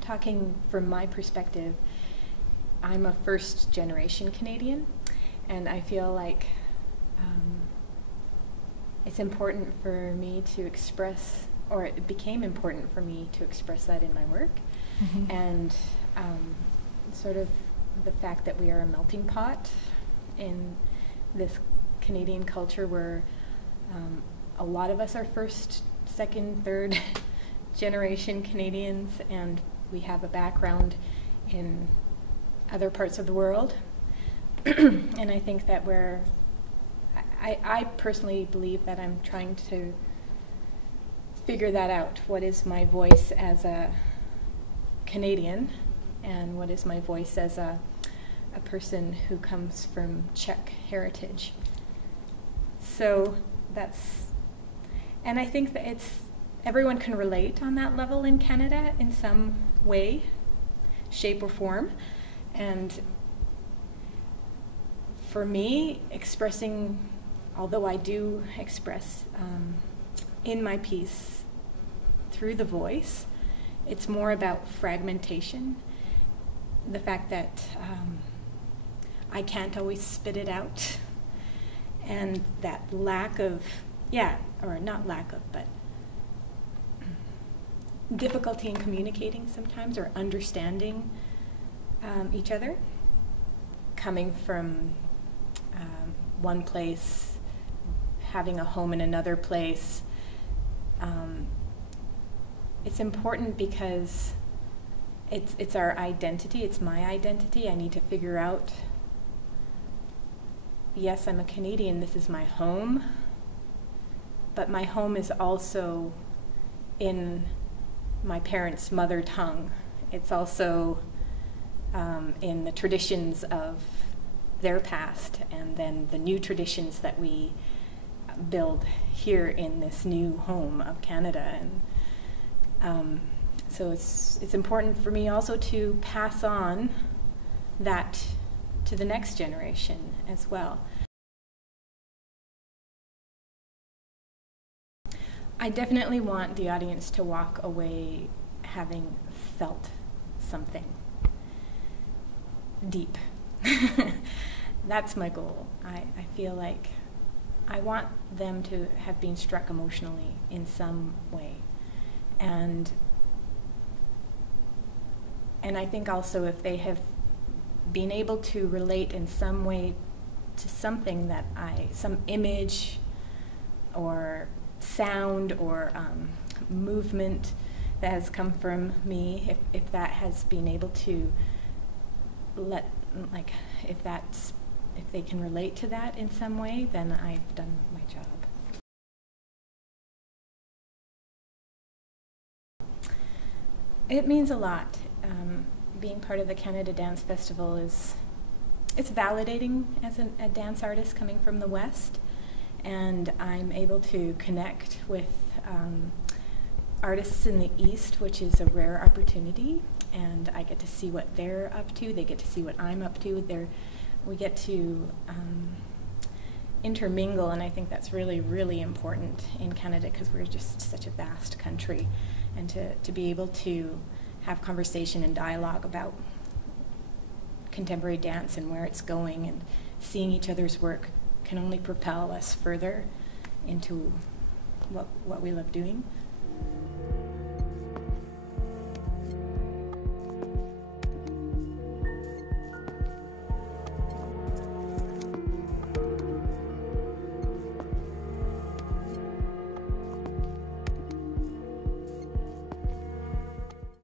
talking from my perspective, I'm a first-generation Canadian, and I feel like it's important for me to express, or it became important for me to express that in my work, and sort of the fact that we are a melting pot in this Canadian culture where a lot of us are first, second, third generation Canadians, and we have a background in other parts of the world. And I think that I personally believe that I'm trying to figure that out. What is my voice as a Canadian, and what is my voice as a person who comes from Czech heritage? So and I think that everyone can relate on that level in Canada in some way, shape or form. And for me, expressing, although I do express in my piece through the voice, it's more about fragmentation. The fact that I can't always spit it out, and that lack of, or not lack of, but difficulty in communicating sometimes, or understanding each other, coming from one place, having a home in another place. It's important because it's our identity, it's my identity. I need to figure out, yes, I'm a Canadian, this is my home, but my home is also in my parents' mother tongue. It's also in the traditions of their past, and then the new traditions that we build here in this new home of Canada. And so it's important for me also to pass on that to the next generation as well. I definitely want the audience to walk away having felt something deep. That's my goal. I feel like I want them to have been struck emotionally in some way. And I think also if they have been able to relate in some way to something that some image or sound or movement that has come from me, if that has been able to if they can relate to that in some way, then I've done my job. It means a lot. Being part of the Canada Dance Festival it's validating as a dance artist coming from the West, and I'm able to connect with artists in the East, which is a rare opportunity, and I get to see what they're up to, they get to see what I'm up to. We get to intermingle, and I think that's really, really important in Canada because we're just such a vast country, and to be able to have conversation and dialogue about contemporary dance and where it's going, and seeing each other's work can only propel us further into what we love doing.